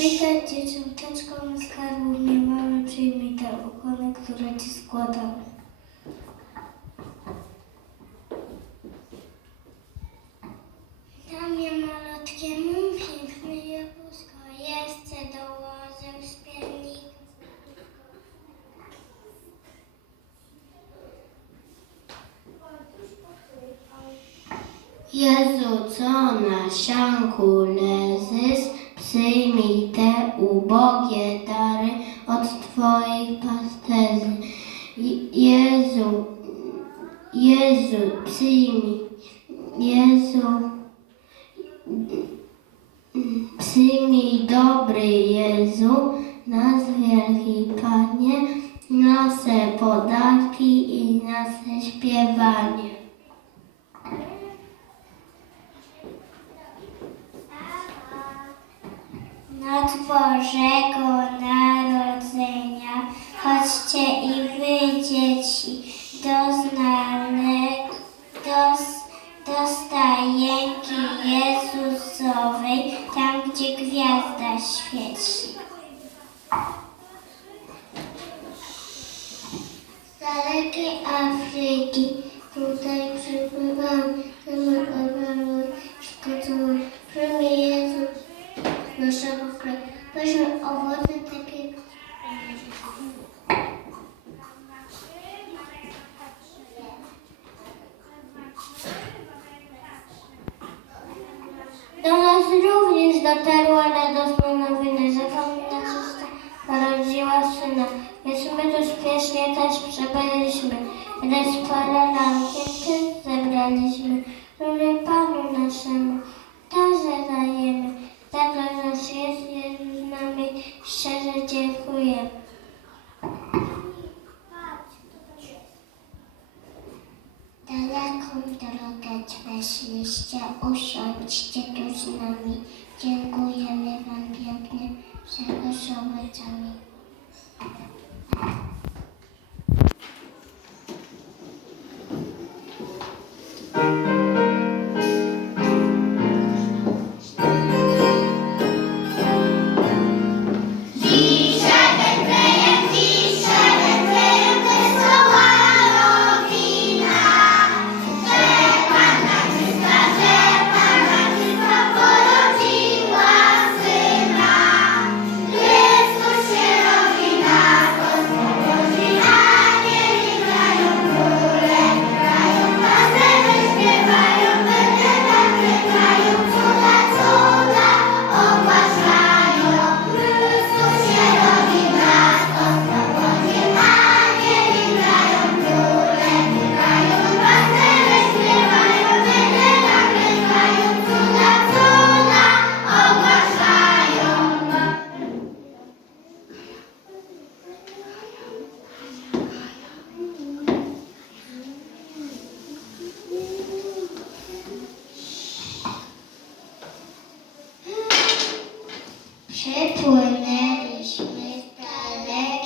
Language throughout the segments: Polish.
Witaj dzieciąteczko na skarbu, nie mamy przyjmij te ukłony, które ci składam. Damie malutkiemu piękny jabłuszko, jeszcze dołożył śpiewnik. Jezu, co na sianku te ubogie dary od Twoich pasterzy. Je- Jezu, Jezu, przyjmij, Jezu, przyjmij dobry Jezu, nas wielki Panie, nasze podatki i nasze śpiewanie. Noc Bożego Narodzenia, chodźcie i wy dzieci do znanych, do, do stajenki Jezusowej, tam gdzie gwiazda świeci. Z dalekiej Afryki Do nas również dotarła radosna nowina, że Panna Czysta narodziła syna. Więc my tu śpiesznie też przebyliśmy, lecz parę lampietek zebraliśmy, które Panu naszemu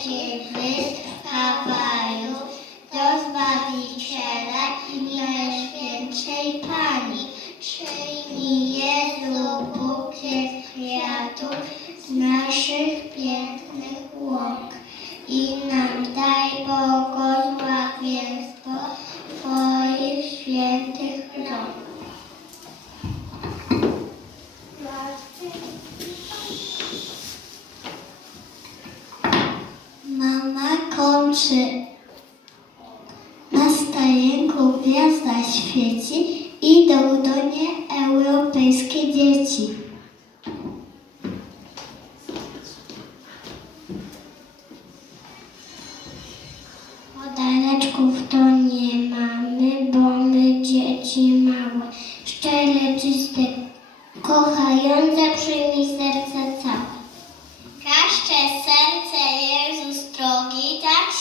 dalekiej kończy. Na stajenku gwiazda świeci, idą do niej europejskie dzieci.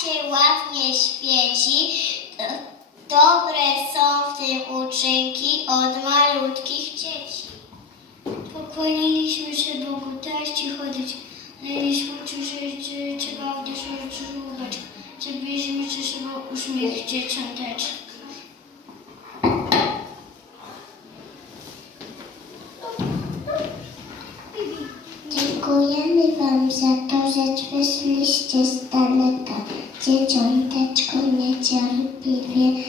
Się ładnie świeci. Do- Dobre są w tym uczynki od malutkich dzieci. Pokłoniliśmy się Bogu, teraz ci chodzić. Mieliśmy czy, czy, czy trzeba uderzyć żółbeczkę. Zrobiliśmy czy trzeba uśmiech dzieciąteczka. Dziękujemy Wam za to, że przyszliście z daleka. Dzieciąteczko niecierpliwie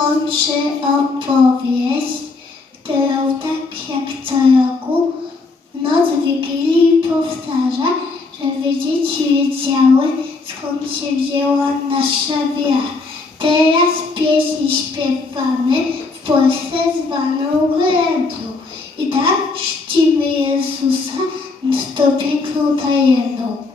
kończy opowieść, którą tak jak co roku w noc Wigilii powtarza, żeby dzieci wiedziały, skąd się wzięła nasza wiara. Teraz pieśń śpiewamy w Polsce zwaną kolędą. I tak czcimy Jezusa nad tą piękną tajemną.